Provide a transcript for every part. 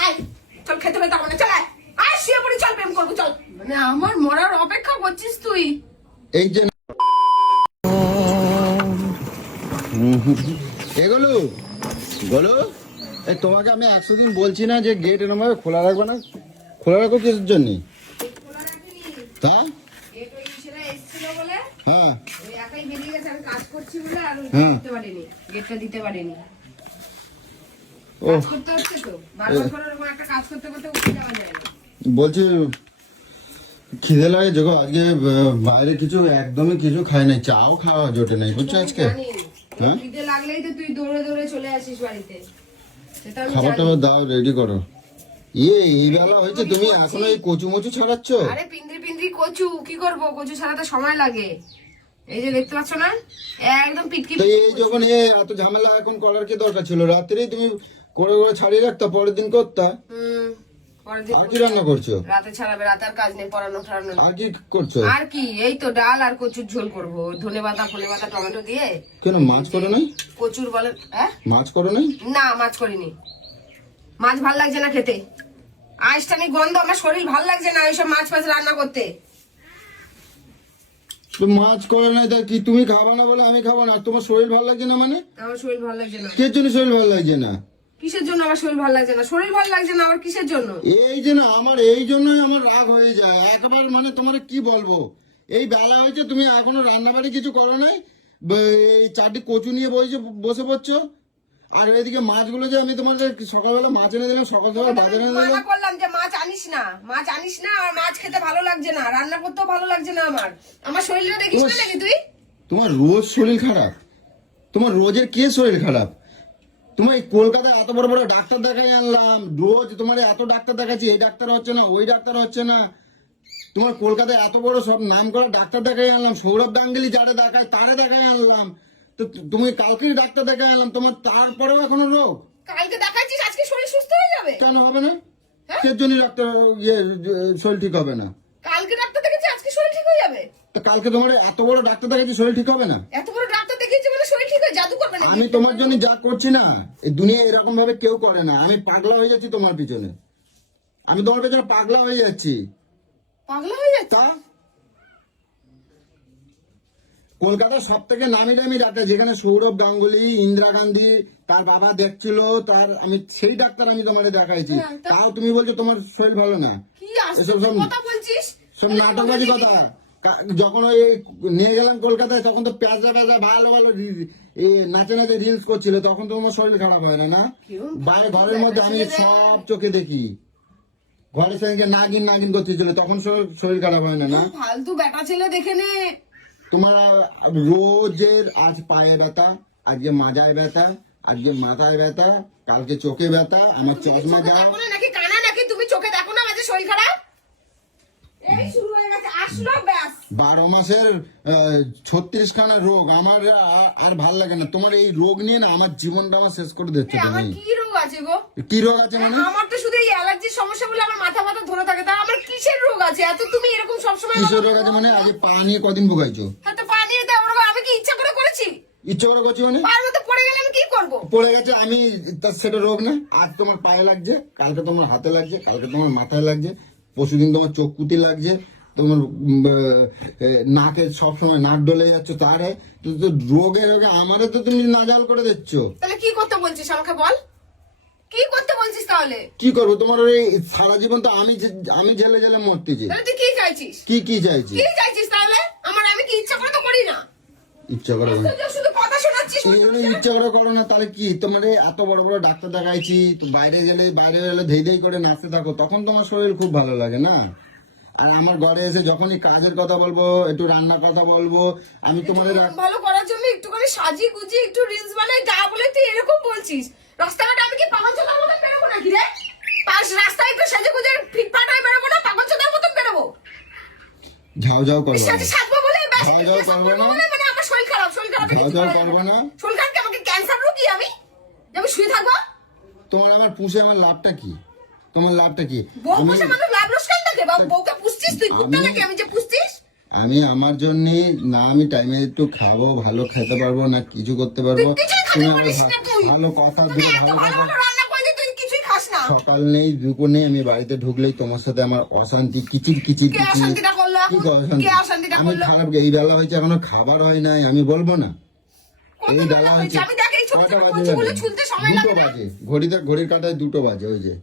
আয় চল খেতে হবে তখন চল আয়। আয় শুয়ে পড়ি চল প্রেম করব চল। মানে আমার মরার অপেক্ষা করছিস তুই? এই যে এগুলো বলো এই তোমাকে আমি একশো দিন বলছি না যে গেট এরকম ভাবে খোলা রাখবে না। খোলা রাখো কিসের জন্য? তা? হ্যাঁ। ওই বলছি খিদে লাগে যোগো আজকে বাইরে কিছু একদমই কিছু খাই নাই। চাও খাওয়া জোটে নাই বুঝছ আজকে? হ্যাঁ? খিদে লাগলেই তো তুই দৌড়ে দৌড়ে চলে আসিস বাড়িতে। খাবার টাবার দাও রেডি করো। ইয়ে এই বেলা হয়েছে তুমি এখনও এই কচু মচু ছাড়াচ্ছ? আরে পিন্দ্রি পিন্দ্রি কচু কি করব? কচু ছাড়াতে সময় লাগে। এই যে দেখতে পাচ্ছ না? একদম পিটকি এই যখন এ এত ঝামেলা এখন করার কি দরকার ছিল? রাত্রেই তুমি করে করে ছাড়িয়ে রাখতা পরের দিন করতা আর কি রান্না করছ? রাতে ছাড়াবে রাতে আর কাজ নেই পড়ানো ফেরানো আর কি করছ? আর কি এই তো ডাল আর কচুর ঝোল করব। ধনে পাতা ফলে পাতা টমেটো দিয়ে কেন মাছ করো নাই? কচুর বলেন হ্যাঁ? মাছ করো নাই? না মাছ করিনি। মাছ ভালো লাগছে না খেতে। আইসটানি গন্ধ আমার শরীর ভালো লাগছে না এইসব মাছ ফাছ রান্না করতে। মাছ করে নাই তা কি তুমি খাবা না বলে আমি খাব না? তোমার শরীর ভালো লাগছে না মানে? আমার শরীর ভালো লাগছে না। কে জন্য শরীর ভালো লাগছে না? কিসের জন্য আমার শরীর ভালো লাগছে না? শরীর ভালো লাগছে না আবার কিসের জন্য? এই যে না আমার এই জন্যই আমার রাগ হয়ে যায়। একবার মানে তোমার কি বলব? এই বেলা হয়েছে তুমি এখনও রান্নাবাড়ি কিছু করো নাই? এই চারটি কচু নিয়ে বসে বসে পড়ছো? আর এদিকে মাছগুলো যে আমি তোমার সকালবেলা মাছ এনে দিলাম সকাল সকাল বাজারে এনে দিলাম। করলাম যে মাছ আনিস না মাছ আনিস না আর মাছ খেতে ভালো লাগছে না রান্না করতেও ভালো লাগছে না আমার। আমার শরীরটা দেখিস না নাকি তুই? তোমার রোজ শরীর খারাপ। তোমার রোজের কে শরীর খারাপ? তোমার কলকাতায় এত বড় বড় ডাক্তার দেখাই আনলাম। রোজ তোমার এত ডাক্তার দেখাচ্ছি এই ডাক্তার হচ্ছে না ওই ডাক্তার হচ্ছে না। তোমার কলকাতায় এত বড় সব নাম করা ডাক্তার দেখাই আনলাম সৌরভ গাঙ্গুলি যারা দেখায় তারা দেখাই আনলাম। তো তুমি কালকেই ডাক্তার দেখাই আনলাম তোমার তারপরেও এখনও রোগ? কালকে দেখাচ্ছিস আজকে শরীর সুস্থ হয়ে যাবে? কেন হবে না? হ্যাঁ? কে জন্য ডাক্তার ইয়ে শরীর ঠিক হবে না। কালকে ডাক্তার দেখেছি আজকে শরীর ঠিক হয়ে যাবে? তো কালকে তোমার এত বড় ডাক্তার দেখাচ্ছি শরীর ঠিক হবে না? এত বড় ডাক্তার দেখিয়েছি বলে শরীর ঠিক হয়ে জাদু করবে না আমি তোমার জন্য যা করছি না এই দুনিয়া এরকম ভাবে কেউ করে না। আমি পাগলা হয়ে যাচ্ছি তোমার পিছনে। আমি তোমার পিছনে পাগলা হয়ে যাচ্ছি। পাগলা হয়ে যাচ্ছে? তা? কলকাতার সব থেকে নামি দামি ডাক্তার যেখানে সৌরভ গাঙ্গুলি ইন্দিরা গান্ধী তার বাবা দেখছিল তার আমি সেই ডাক্তার আমি তোমার দেখাইছি। হ্যাঁ, তাও তুমি বলছো তোমার শরীর ভালো না। এসব সব সব নাটকবাজি কথা। যখন ওই নিয়ে গেলাম কলকাতায় তখন তো প্যাঁচা প্যাঁচা ভালো ভালো এই নাচে নাচে রিলস করছিল তখন তো তোমার শরীর খারাপ হয় না না? বাইরে ঘরের মধ্যে আমি সব চোখে দেখি। ঘরের সঙ্গে নাগিন নাগিন করতেছিল তখন শরীর- খারাপ হয় না না? ফালতু বেটা ছেলে দেখে নে। তোমার রোজের আজ পায়ে ব্যথা আজকে মাজায় ব্যথা আজকে মাথায় ব্যথা কালকে চোখে ব্যথা আমার চশমা যাও। নাকি কানা নাকি? তুমি চোখে দেখো না মাঝে শরীর খারাপ এই শুরু হয়ে গেছে আসলো ব্যাস বারো মাসের ছত্রিশ খানা রোগ। আমার আর ভালো লাগে না। তোমার এই রোগ নিয়ে না আমার জীবনটা আমার শেষ করে দিচ্ছ আমার কি রোগ আছে গো? কি রোগ আছে মানে? আমার তো শুধু এই অ্যালার্জির সমস্যা বলে আমার মাথা মাথা ধরে থাকে। তা আমার কিসের রোগ আছে? এত তুমি এরকম সবসময় কিসের রোগ আছে মানে? আগে পা নিয়ে কদিন ভোগাইছো? হ্যাঁ তো পানি দেওয়ার ওরকম আমি কি ইচ্ছা করে করেছি? ইচ্ছে করে করছি মানে? পায়ের মধ্যে পড়ে গেলে আমি কি করব? পড়ে গেছে আমি তার সেটা রোগ না। আজ তোমার পায়ে লাগছে কালকে তোমার হাতে লাগছে কালকে তোমার মাথায় লাগছে। পরশুদিন তোমার চোখ কুতি লাগছে তোমার নাকে সবসময় নাক ডলে যাচ্ছে তার তো তো রোগে রোগে আমারে তো তুমি নাজাল করে দিচ্ছ। তাহলে কি করতে বলছিস আমাকে বল? কি করতে বলছিস তাহলে? কি করব তোমার ওই সারা জীবন তো আমি আমি জেলে জেলে মরতেছি। তাহলে তুই কি চাইছিস? কি কি চাইছি কি চাইছিস তাহলে? আমার আমি কি ইচ্ছা করে তো করি না। ইচ্ছা করে এই জন্য ইচ্ছা করে করো না তাহলে কি? তোমার এত বড় বড় ডাক্তার দেখাইছি বাইরে গেলে বাইরে গেলে ধেই ধেই করে নাচতে থাকো তখন তোমার শরীর খুব ভালো লাগে না? আর আমার ঘরে এসে যখনই কাজের কথা বলব একটু রান্নার কথা বলব আমি তোমাদের ভালো করার জন্য একটুখানি সাজিয়ে গুজিয়ে একটু রিলস বানাই তা বলে তুই এরকম বলছিস। রাস্তাঘাটে আমি কি পাগল চোদার মতন বেরোবো নাকি রে? পাশ রাস্তায় একটু সাজে গুজে ফিটফাট হয়ে বেরোবো না পাগল চোদার মতন বেরোবো? ঝাউ ঝাউ করব সাজে সাজবো বলে ব্যাস যাও, করব করব না। করব না। শরীর আমাকে ক্যান্সার রোগী আমি? আমি শুয়ে থাকব? তোমার আমার পুষে আমার লাভটা কি? তোমার লাভটা কি? বউ আমি পোষা লাভ লোকসান থাকে বা বউকে পুষছিস তুই? কুত্তা আমি- নাকি আমি যে পুষছিস? আমি আমার জন্য না আমি টাইমে একটু খাব ভালো খেতে পারব না কিছু করতে পারব। ভালো কথা ভালো কথা সকাল নেই দুপুর নেই আমি বাড়িতে ঢুকলেই তোমার সাথে আমার অশান্তি কিচির কিচির কিচির। কি কে অশান্তিটা আমি করল? খারাপ এই বেলা হয়েছে এখনও খাবার হয় নাই আমি বলব না। এই বেলা হয়েছে? আমি দেখ এই? ছুলতে সময় দুটো লাগে? বাজে ঘড়িতে ঘড়ির কাটায় দুটো বাজে ওই যে।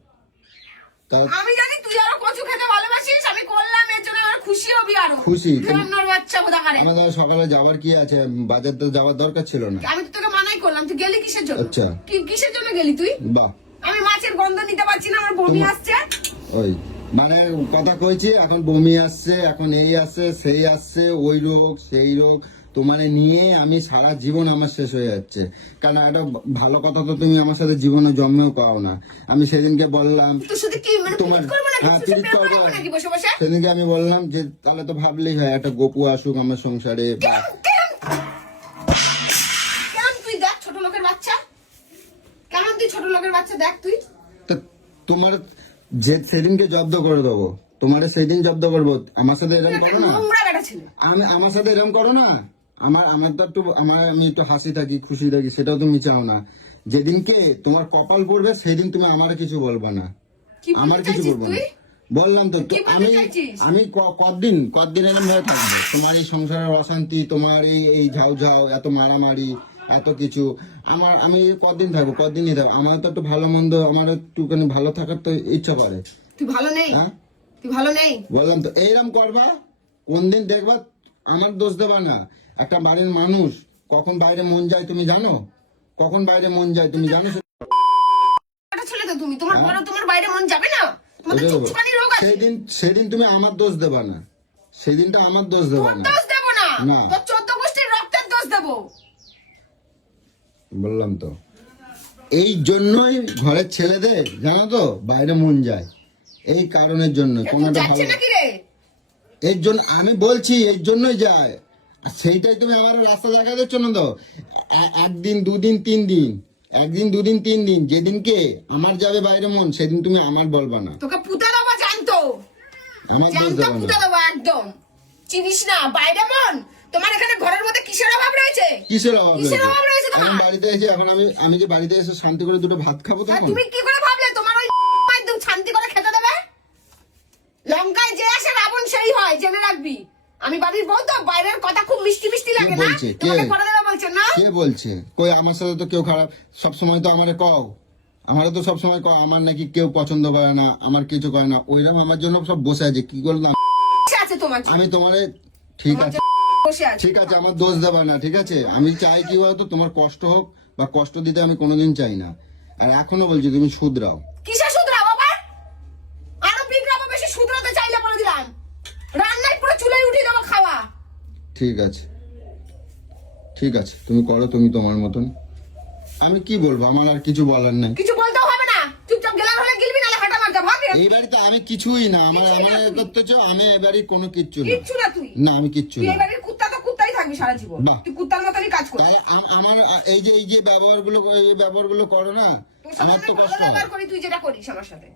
আমি জানি তুই আরও কচু খেতে ভালোবাসিস আমি করলাম এর জন্য আমার খুশি হবি আরও। খুশি। ধন্যর বাচ্চা সকালে যাওয়ার কি আছে? বাজার তো যাওয়ার দরকার ছিল না। আমি তো তোকে মানাই করলাম তুই গেলি কিসের জন্য? আচ্ছা। কি কিসের জন্য গেলি তুই? বাহ। আমি মাছের গন্ধ নিতে পারছি না আমার বমি আসছে। ওই। মানে কথা কইছি এখন বমি আসছে এখন এই আসছে সেই আসছে ওই রোগ সেই রোগ। তোমারে নিয়ে আমি সারা জীবন আমার শেষ হয়ে যাচ্ছে। কারণ একটা ভালো কথা তো তুমি আমার সাথে জীবনে জন্মেও পাও না। আমি সেদিনকে বললাম মানে তোমার হ্যাঁ তোর সাথে পিরিত প্রেম করব। সেদিনকে আমি বললাম যে তাহলে তো ভাবলেই হয় একটা গপু আসুক আমার সংসারে লোকের বাচ্চা। কেমন তুই ছোট লোকের বাচ্চা দেখ তুই? তোমার যে সেদিনকে জব্দ করে দেবো। তোমার সেদিন জব্দ করব। আমার সাথে একটা করো না। আমি আমার সাথে এরকম করো না। আমার আমার তো একটু আমার আমি একটু হাসি থাকি খুশি থাকি সেটাও তুমি চাও না। যেদিনকে তোমার কপাল পড়বে সেদিন তুমি আমার কিছু বলবা না। আমার কিছু বলব না। বললাম তো আমি আমি ক- কতদিন কতদিন এরকম ভাবে থাকব? তোমার এই সংসারের অশান্তি তোমার এই এই ঝাউ ঝাউ এত মারামারি এত কিছু। আমার আমি কদিন থাকব? কতদিনই থাকব? আমার তো একটু ভালো মন্দ আমার একটুখানি ভালো থাকার তো ইচ্ছা করে। তুই ভালো নেই? হ্যাঁ? তুই ভালো নেই? বললাম তো এইরকম করবা কোন দিন দেখবা আমার দোষ দেবা না। একটা বাড়ির মানুষ কখন বাইরে মন যায় তুমি জানো? কখন বাইরে মন যায় তুমি জানো? ছেলে তো তুমি তোমার বড় তোমার বাইরে মন যাবে না? সেদিন সেদিন তুমি আমার দোষ দেবা না। সেদিনটা আমার দোষ দেবা না। দোষ দেবো না? না। তোর চোদ্দ গোষ্ঠীর রক্তের দোষ দেবো। বললাম তো। এই জন্যই ঘরের ছেলেদের জানো তো বাইরে মন যায়। এই কারণের জন্য কোনো ভালো এর জন্য আমি বলছি এর জন্যই যায়। আর সেইটাই তুমি আমার রাস্তা দেখা দিচ্ছ না তো? একদিন দুদিন তিন দিন। একদিন দুদিন তিন দিন। যেদিনকে আমার যাবে বাইরে মন সেদিন তুমি আমার বলবা না। তোকে পুঁতে দেবো জানতো। আমার জানতো পুঁতে দেবো একদম। চিনিস না বাইরে মন? তোমার এখানে ঘরের মধ্যে কিসের অভাব রয়েছে? কিসের অভাব রয়েছে এখন বাড়িতে এসে এখন আমি আমি যে বাড়িতে এসে শান্তি করে দুটো ভাত খাব হ্যাঁ, তখন? তুমি কি করে ভাবলে? তোমার ওই একদম শান্তি করে খেতে দেবে? লঙ্কায় যে আসে রাবণ সেই হয় জেনে রাখবি। আমি বাড়ির বউ তো বাইরের কথা খুব মিষ্টি মিষ্টি লাগে না? বলছে? কে? তোমাকে করে দেবে বলছে না? কে বলছে? কই আমার সাথে তো কেউ খারাপ সব সময় তো আমারে কও। আমারও তো সব সময় কও আমার নাকি কেউ পছন্দ করে না আমার কিছু করে না। ওইরকম আমার জন্য সব বসে আছে কি করলাম? বসে আছে তোমার আমি তোমারে ঠিক আছে। ঠিক আছে আমার দোষ দেবা না ঠিক আছে? আমি চাই কি বলতো তোমার কষ্ট হোক বা কষ্ট দিতে আমি কোনোদিন চাই না। আর এখনও বলছি তুমি শুধরাও। কিসে আবার আরও বিগ্রামো বেশি শুধরাতে চাইলে বলে দিলাম। রান্নায় পুরো চুলে উঠিয়ে দেবো খাওয়া। ঠিক আছে। ঠিক আছে তুমি করো তুমি তোমার মতন। আমি কি বলব আমার আর কিছু বলার নাই। কিছু বলতেও হবে না। চুপচাপ গেলার হলে গিলবি নালে হাঁটা মারতে ভাবি এই বাড়িতে আমি কিছুই না আমার আমার করতে চাও আমি এ বাড়ির কোনো কিচ্ছু না। কিচ্ছু না তুই না আমি কিচ্ছু না এবারে কুত্তা তো কুত্তাই থাকবি সারা জীবন। তুই কুত্তার মতনই কাজ আমার এই যে এই যে এই করো না আমার আমি তো কষ্ট। ব্যবহার করি তুই যেটা করিস আমার সাথে।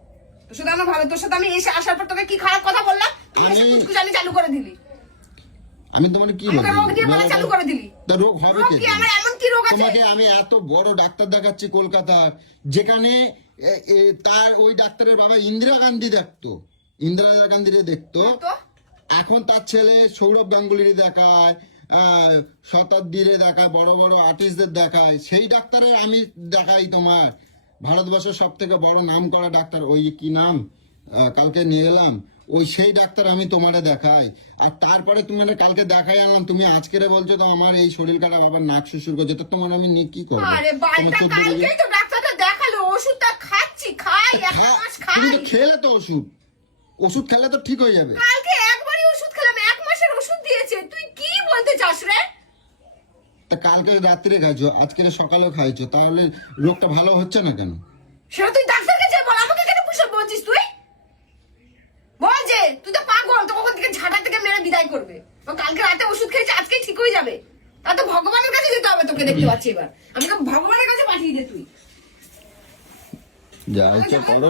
তোর সাথে আমার ভালো তোর সাথে আমি এসে আসার পর তোকে কি খারাপ কথা বললাম? তুই এসে কুচকুচানি চালু করে দিলি। আমি তোমার কি দিয়ে বলা বলব চালু করে দিলি। তা রোগ হবে কি আমার এমন কি রোগ আছে? তোমাকে আমি এত বড় ডাক্তার দেখাচ্ছি কলকাতার যেখানে তার ওই ডাক্তারের বাবা ইন্দিরা গান্ধী দেখতো। ইন্দিরা গান্ধীরে দেখতো? এখন তার ছেলে সৌরভ গাঙ্গুলির দেখায়। শতাব্দীরে দেখায় বড় বড় আর্টিস্টদের দেখায় সেই ডাক্তারের আমি দেখাই তোমার। ভারতবর্ষের সব থেকে বড় নাম করা ডাক্তার ওই কি নাম? কালকে নিয়ে এলাম। ওই সেই ডাক্তার আমি তোমারে দেখাই। আর তারপরে তুমি কালকে দেখাই আনলাম তুমি আজকেরে বলছো তো আমার এই শরীর খারাপ আবার নাক শ্বশুর করছে তো তোমার আমি নিয়ে কি করব? তুমি তো খেলে তো ওষুধ। ওষুধ খেলে তো ঠিক হয়ে যাবে। কালকে একবারই ওষুধ খেলাম এক মাসের ওষুধ দিয়েছে তুই বলতে চাস রে? তা কালকে রাত্রে খাইছো আজকে সকালেও খাইছো তাহলে রোগটা ভালো হচ্ছে না কেন? সেটা তুই ডাক্তার কাছে বল আমাকে কেন পুষে বলছিস তুই? বল যে তুই তো পাগল তো কখন থেকে ঝাঁটা থেকে মেরে বিদায় করবে? কালকে রাতে ওষুধ খেয়েছে আজকে ঠিক হয়ে যাবে। তা তো ভগবানের কাছে যেতে হবে তোকে দেখতে পাচ্ছি এবার। আমি তো ভগবানের কাছে পাঠিয়ে দে তুই। যা ইচ্ছা করে।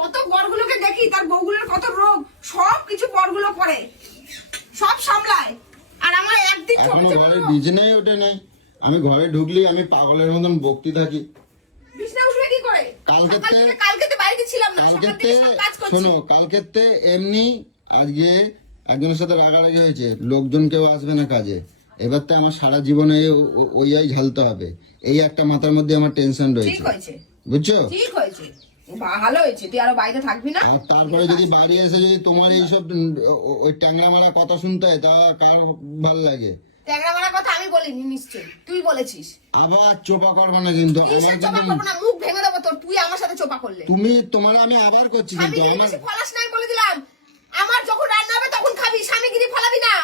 কত বরগুলোকে দেখি তার বউগুলোর কত রোগ সব কিছু বরগুলো করে। সব সামলায়। আর আমার একদিন ছোট ঘরে। বিছানায় ওঠে নাই আমি ঘরে ঢুকলেই আমি পাগলের মতন বকতে থাকি। বিছনা উঠবে কি করে? বাড়িতে ছিলাম না শোনো এমনি আজকে একজনের সাথে রাগারাগি হয়েছে লোকজন কেউ আসবে না কাজে। এবার তো আমার সারা জীবনে ও- ও- ওই আই ঝালতে হবে। এই একটা মাথার মধ্যে আমার টেনশন রয়েছে। বুঝছ? ঠিক হয়েছে। ভালো হয়েছে তুই আরও বাড়িতে থাকবি না? আর তারপরে যদি বাড়ি এসে যদি তোমার এইসব ওই ট্যাংরা মারা কথা শুনতে হয় তা কার ভালো লাগে? ট্যাংরা মারার কথা আমি বলিনি নিশ্চয়ই। তুই বলেছিস। আবার চোপা করবে না কিন্তু আমার চোপা কিন্তু করব না? মুখ ভেঙে দেবো তোর তুই আমার সাথে চোপা করলে। তুমি তোমার আমি আবার করছি কিন্তু আমার ফলাস নাই বলে দিলাম। আমার যখন রান্না হবে তখন খাবি স্বামীগিরি ফলাবি না।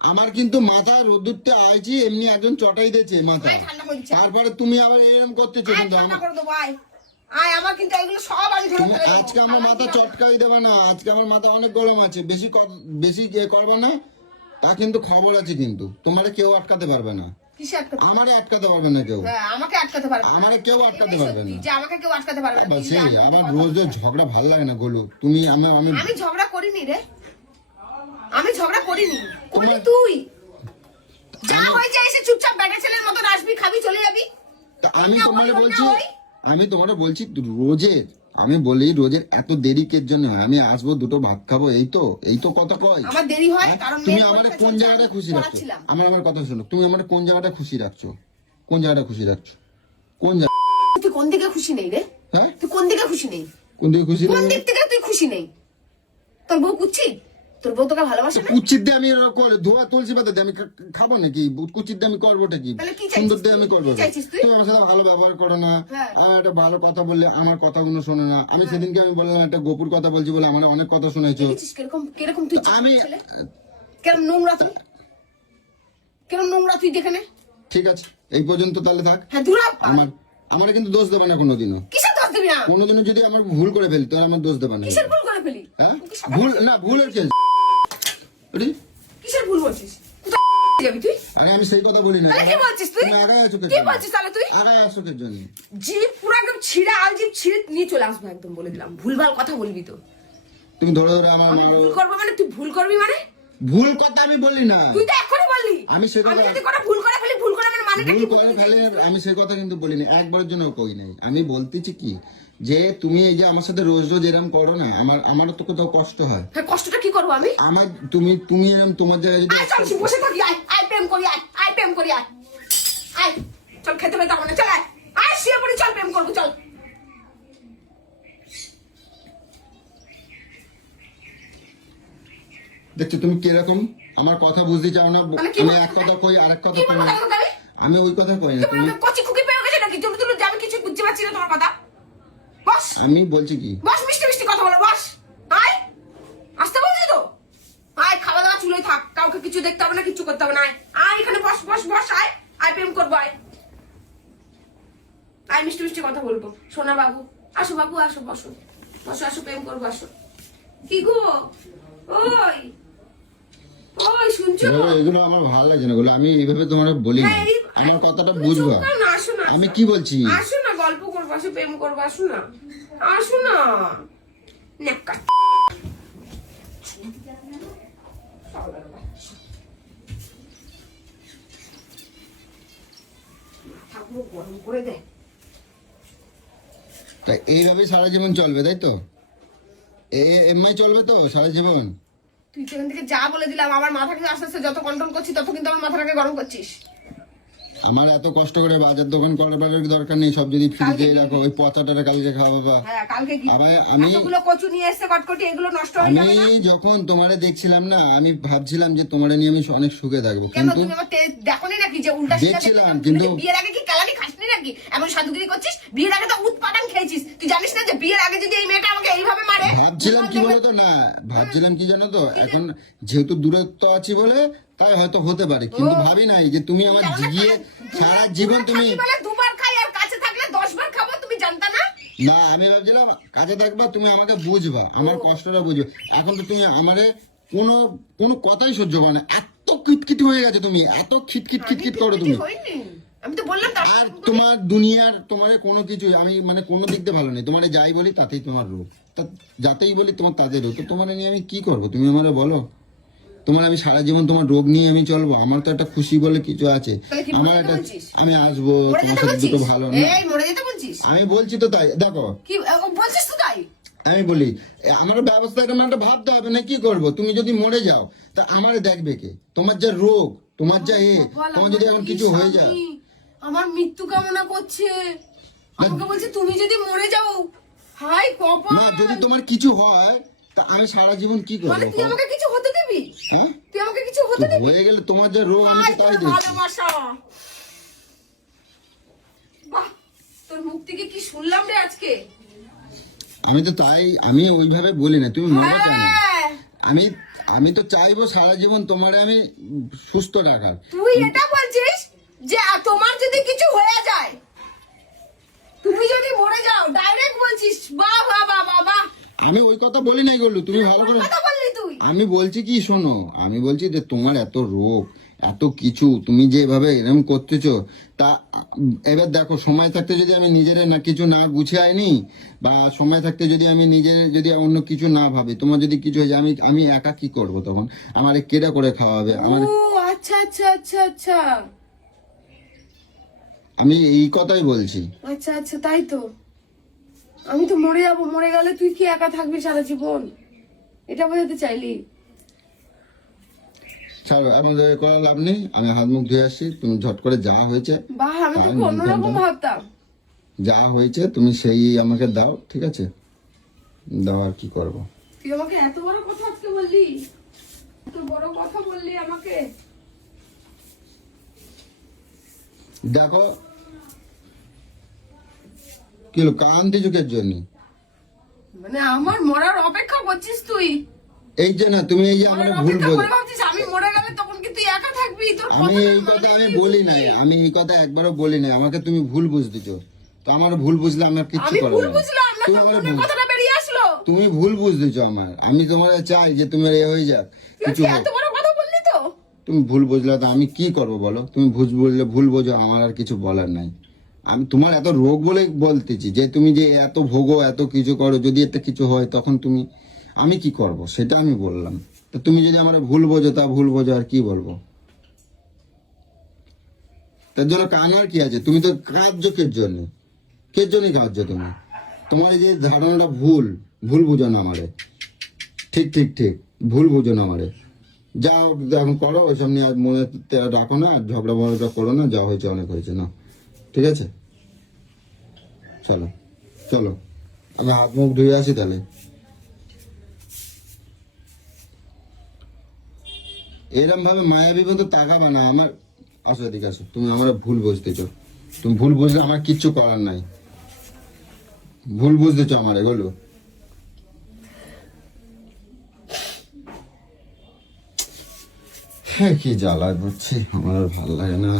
আমার কিন্তু মাথা রোদ্দুরতে আইছি এমনি একজন চটাই দিয়েছে মাথা। ঠান্ডা তারপরে তুমি আবার এরকম করতেছো কিন্তু ঠান্ডা করে দেবো আয় আমার কিন্তু এগুলো সব আমি ধরে তুমি আজকে আমার মাথা চটকাই দেবে না আজকে আমার মাথা অনেক গরম আছে বেশি বেশি ইয়ে করবে না তা কিন্তু খবর আছে কিন্তু তোমারে কেউ আটকাতে পারবে না। আমারে আটকাতে পারবে না কেউ। হ্যাঁ আমাকে আটকাতে পারবে। আমারে কেউ আটকাতে পারবে না। যে আমাকে কেউ আটকাতে পারবে না। সেই রোজ রোজ ঝগড়া ভালো লাগে না গোলু। তুমি আমি আমি আমি ঝগড়া করিনি রে। আমি ঝগড়া করিনি। করলি তুই। যা হয়েছে এসে চুপচাপ ব্যাটা ছেলের মতো আসবি খাবি চলে যাবি। তা আমি তোমারে বলছি। আমি তোমাকে বলছি রোজের আমি বলি রোজের এত দেরি কের জন্য হয়? আমি আসব দুটো ভাত খাব এই তো এই তো কথা কয় আমার দেরি হয় হ্যাঁ? কারণ তুমি আমার কোন জায়গাটা খুশি রাখছো? আমার আমার কথা শোনো তুমি আমার কোন জায়গাটা খুশি রাখছো? কোন জায়গাটা খুশি রাখছো? কোন জায়গা তুই কোন দিকে খুশি নেই রে? হ্যাঁ? তুই কোন দিকে খুশি নেই? কোন দিকে খুশি কোন দিক থেকে তুই খুশি নেই? তোর বউ কুচ্ছি? তোর বউ তোকে ভালোবাসে না? কুচির দিয়ে আমি করে ধোয়া তুলসী পাতা দিয়ে আমি খাব নাকি? কুচির দিয়ে আমি করবোটা কি? তাহলে কি চাইছিস সুন্দর দিয়ে আমি করব কি চাইছিস তুই? তুমি আমার সাথে ভালো ব্যবহার করো না। হ্যাঁ। আর একটা ভালো কথা বললে আমার কথাগুলো শোনে না। আমি সেদিনকে আমি বললাম একটা গোপুর কথা বলছি বলে আমার অনেক কথা শোনাইছো কীরকম কীরকম তুই আমি ছেলে? নোংরা তুই? কিরম নোংরা তুই দেখে ঠিক আছে এই পর্যন্ত তাহলে থাক। হ্যাঁ দূরা আমার আমার কিন্তু দোষ দেবে না কোনোদিনও। কিসের দোষ দিবি না? কোনোদিনও যদি আমার ভুল করে ফেলি তাহলে আমার দোষ দেবে না। কিসের ভুল করে ফেলি? হ্যাঁ? ভুল? না ভুলের কে কিসের ভুল বলছিস? যাবি তুই? আরে আমি সেই কথা বলি না। তাহলে কি বলছিস তুই? আগায় আছো কি বলছিস তাহলে তুই? আগায় আছো কেন? জন্য জিপ পুরো একদম ছিঁড়ে আল জিপ ছিঁড়ে নিয়ে চলে আসব একদম বলে দিলাম। ভুলভাল কথা বলবি তো। তুমি ধরে ধরে আমার আমি মারো। ভুল করব মানে? তুই ভুল করবি মানে? ভুল কথা আমি বলি না। তুই তো এখনই বললি। আমি সে কথা- যদি কোনো ভুল করে ফেলি ভুল করে মানে মানেটা ভুল করে ফেলে আমি সেই কথা কিন্তু বলিনি। একবারের জন্য কই নাই। আমি বলতেছি কি যে তুমি এই যে আমার সাথে রোজ রোজ এরকম করো না আমার আমারও তো কোথাও কষ্ট হয়। হ্যাঁ কষ্টটা করব আমি? আমার তুমি তুমি এরকম তোমার জায়গায় যদি আয় চল বসে থাকি আয় আয় প্রেম করি আয় আয় প্রেম করি আয়। আয় চল খেতে চল আয়। আয় শুয়ে পড়ি চল প্রেম করব চল। দেখছ তুমি কীরকম? আমার কথা বুঝতে চাও না মানে আমি এক কথা কই আরেক কথা কই আমি? ওই কথা কই না তুমি কচি খুকি পেয়ে গেছে নাকি? তুমি তুমি আমি কিছু বুঝতে পারছি না তোমার কথা। বস। আমি বলছি কি? বস মিষ্টি মিষ্টি কথা বলো বস। আয়। আসতে বলছি তো আয় খাওয়া দাওয়া চুলোই থাক কাউকে কিছু দেখতে হবে না কিছু করতে হবে না। আয় এখানে বস বস বস আয়। আয় প্রেম করব আয়। আয় মিষ্টি মিষ্টি কথা বলব। সোনা বাবু আসো বাবু আসো বসো। বসো আসো প্রেম করব আসো। কি গো? ওই ওই শুনছো? এগুলো এগুলো আমার ভালো লাগছে না গুলো আমি এইভাবে তোমার বলি না। এই- আমার কথাটা বুঝবা। চুপ করো না, আসো না, আমি কি বলছি? আসো না গল্প করব আসো প্রেম করব আসো না। আসো না। নেকা ঠাকুর গরম করে দেয় তা এইভাবেই সারা জীবন চলবে তাই তো? এ এমআই চলবে তো সারা জীবন? তুই সেখান থেকে যা বলে দিলাম আমার মাথাকে আস্তে আস্তে যত কন্ট্রোল করছি তত কিন্তু আমার মাথাটাকে গরম করছিস। আমার এত কষ্ট করে বাজার দোকান করার দরকার নেই সব যদি ফ্রিজে রাখো ওই পচাটারা কালকে খাওয়া বাবা আবার আমি- কচু নিয়ে এসে কটকটি এগুলো নষ্ট হয়ে যাবে আমি যখন তোমারে দেখছিলাম না আমি ভাবছিলাম যে তোমারে নিয়ে আমি অনেক সুখে থাকব। কিন্তু দেখোনি নাকি যে উল্টা দেখছিলাম? কিন্তু- বিয়ের আগে কি কালানি খাসনি নাকি? এমন সাধুগিরি করছিস? বিয়ের আগে তো উৎপাদন খেয়েছিস তুই জানিস না যে বিয়ের আগে যদি এই মেয়েটা আমাকে এইভাবে মারে ভাবছিলাম কি বলতো না ভাবছিলাম কি জানো তো? এখন যেহেতু দূরত্ব আছি বলে তাই হয়তো হতে পারে। কিন্তু ভাবি নাই যে তুমি আমার জানো না, গিয়ে সারা জীবন তুমি দুবার খাই আর কাছে থাকলে দশবার খাব তুমি জানতা না? না আমি ভাবছিলাম কাজে থাকবা তুমি আমাকে বুঝবা আমার কষ্টটা বুঝবে। এখন তো তুমি আমারে কোনো কোনো কথাই সহ্য করো না। এত খিটখিট হয়ে গেছে তুমি এত খিটখিট খিটখিট করো তুমি। আমি তো বললাম আর তোমার দুনিয়ার তোমার কোনো কিছু আমি মানে কোনো দিক দিয়ে ভালো নেই। তোমার যাই বলি তাতেই তোমার রূপ। তা যাতেই বলি তোমার তাদের তো তোমার নিয়ে আমি কি করব? তুমি আমারে বলো। তোমার আমি সারা জীবন তোমার রোগ নিয়ে আমি চলবো। আমার তো একটা খুশি বলে কিছু আছে। আমার একটা আমি আসব তোমার সাথে দুটো ভালো না আমি বলছি তো তাই। দেখো। বলছিস তো তাই? আমি বলি আমার ব্যবস্থা একটা ভাবতে হবে না কি করব। তুমি যদি মরে যাও তা আমারে দেখবে কে? তোমার যা রোগ তোমার যা এ তোমার যদি এখন কিছু হয়ে যায়। আমার মৃত্যু কামনা করছে। আমাকে বলছে তুমি যদি মরে যাও হাই কপাল। না যদি তোমার কিছু হয় তা আমি সারা জীবন কি করব মানে তুই আমাকে কিছু হতে দিবি? হ্যাঁ? তুই আমাকে কিছু হতে দিবি? হয়ে গেলে তোমার যা রোগ আমি তাই দেখছি ভালোবাসা। বাহ তোর মুখ থেকে কি শুনলাম রে আজকে? আমি তো তাই আমি ওইভাবে বলি না তুমি মনে কেন? হ্যাঁ। আমি আমি তো চাইব সারা জীবন তোমারে আমি সুস্থ রাখার। তুই এটা বলছিস যে তোমার যদি কিছু হয়ে যায় তুমি যদি মরে যাও ডাইরেক্ট বলছিস বাহ বাহ বাহ বাহ বাহ আমি ওই কথা বলি নাই গল্লু তুমি ভালো করে কথা বললি তুই। আমি বলছি কি শোনো আমি বলছি যে তোমার এত রোগ এত কিছু তুমি যেভাবে এরকম করতেছো তা এবার দেখো সময় থাকতে যদি আমি নিজের না কিছু না গুছিয়ে আইনি বা সময় থাকতে যদি আমি নিজের যদি অন্য কিছু না ভাবি তোমার যদি কিছু হয়ে যায় আমি আমি একা কি করব তখন? আমার কেটা করে খাওয়াবে? আমার ও আচ্ছা আচ্ছা আচ্ছা আচ্ছা। আমি এই কথাই বলছি। আচ্ছা আচ্ছা তাই তো। আমি তো মরে যাব মরে গেলে তুই কি একা থাকবি সারা জীবন? এটা বোঝাতে চাইলি। ছাড়ো এখন এ করার লাভ নেই আমি হাত মুখ ধুয়ে আসছি তুমি ঝট করে যা হয়েছে বাহ আমি তো অন্যরকম ভাবতাম। যা হয়েছে তুমি সেই আমাকে দাও ঠিক আছে? দাও আর কি করব। তুই আমাকে এত বড় কথা আজকে বললি? এত বড় কথা বললি আমাকে? দেখো। কি হলো কান্তি চোখের জন্য? মানে আমার মরার অপেক্ষা করছিস তুই? এই যে না তুমি এই যে আমার ভুল বল আমি মরে গেলে তখন কি তুই একা থাকবি? তোর আমি এই কথা আমি বলি নাই আমি এই কথা একবারও বলি নাই আমাকে তুমি ভুল বুঝতেছ। তো আমার ভুল বুঝলে আমার কিচ্ছু ভুল। বুঝলাম না তুমি আমার ভুল- কথাটা বেরিয়ে আসলো। তুমি ভুল বুঝতেছ আমার আমি তোমার চাই যে তোমার এ হয়ে যাক কিছু আজকে হোক এত বড় কথা বললি তো তুমি ভুল বুঝলে তো আমি কি করব বলো? তুমি ভুল বুঝলে, ভুল বোঝো, আমার আর কিছু বলার নাই। আমি তোমার এত রোগ বলে বলতেছি যে তুমি যে এত ভোগো, এত কিছু করো, যদি এতে কিছু হয় তখন তুমি, আমি কি করব? সেটা আমি বললাম। তো তুমি যদি আমার ভুল বোঝো, তা ভুল বোঝো, আর কি বলব? তার জন্য কানার কি আছে? তুমি তো কাঁদছো কের জন্য? কের জন্যই কাঁদছো তুমি? তোমার এই যে ধারণাটা ভুল ভুল বুঝো না আমারে। ঠিক ঠিক ঠিক, ভুল বুঝো না আমারে। যাও এখন করো, ওইসব নিয়ে আর মনে রাখো না, ঝগড়া বড়টা করো না, যা হয়েছে অনেক হয়েছে না ঠিক আছে? চলো চলো। আমি হাত মুখ ধুয়ে আসি তাহলে। এরম ভাবে মায়াবী তো তাকাবা না আমার আসো এদিকে আসো, তুমি আমার ভুল বুঝতেছ তুমি ভুল বুঝলে আমার কিচ্ছু করার নাই। ভুল বুঝতেছ আমার এগুলো কি জ্বালায় বুঝছি? আমার ভালো লাগে না।